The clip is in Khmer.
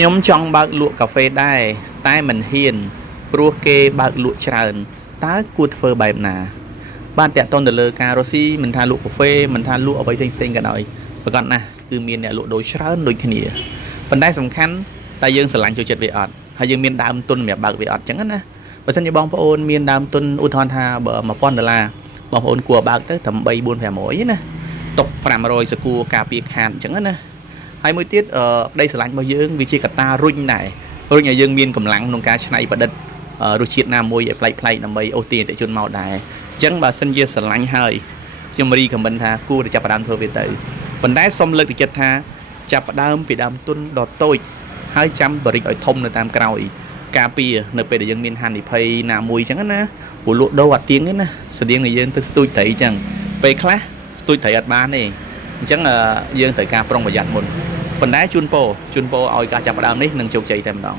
ខ្ញុំចង់បើកលក់កាហ្វេដែរតែមិនហ៊ានព្រោះគេបើកលក់ច្រើនតើគួរធ្វើបែបណាបាទតាក់ទងទៅលើការរស់ស៊ីមិនថាលក់កាហ្វេមិនថាលក់អ្វីផ្សេងៗក៏ដោយប្រកបណាស់គឺមានអ្នកលក់ដូរច្រើនដូចគ្នាប៉ុន្តែសំខាន់តែយើងស្រឡាញ់ចូលចិត្តវាអត់ហើយយើងមានដើមទុនសម្រាប់បើកវាអត់ចឹងណាបើសិនជាបងប្អូនមានដើមទុនឧទាហរណ៍ថាបើ$1000បងប្អូនគួរបើកទៅតែ3 4 500ទេណាຕົក500សកួរការពារខាតចឹងណាហើយមួយទៀតក្តីស្រឡាញ់របស់យើងវាជាកត្តារុញដែររុញឲ្យយើងមានកម្លាំងក្នុងការច្នៃប្រឌិតរសជាតិណាមួយឲ្យប្លែកៗដើម្បីអូសទាញអតិថិជនមកដែរអញ្ចឹងបើសិនជាស្រឡាញ់ហើយខ្ញុំរីខមមិនថាគួរតែចាប់ផ្ដើមធ្វើវាទៅប៉ុន្តែសូមលើកទឹកចិត្តថាចាប់ផ្ដើមពីដើមទុនដ៏តូចហើយចាំបរិចឲ្យធំនៅតាមក្រោយការពារនៅពេលដែលយើងមានហានិភ័យណាមួយអញ្ចឹងណាព្រោះលក់ដូរអត់ទៀងទេណាស្តៀងនឹងយើងទៅស្ទូចត្រីអញ្ចឹងពេលខ្លះស្ទូចត្រីអត់បានទេអញ្ចឹងយើងត្រូវការប្រុងប្រយ័ត្នមុនប៉ុន្តែជូនពរឲ្យការចាប់ផ្ដើមនេះនឹងជោគជ័យតែម្ដង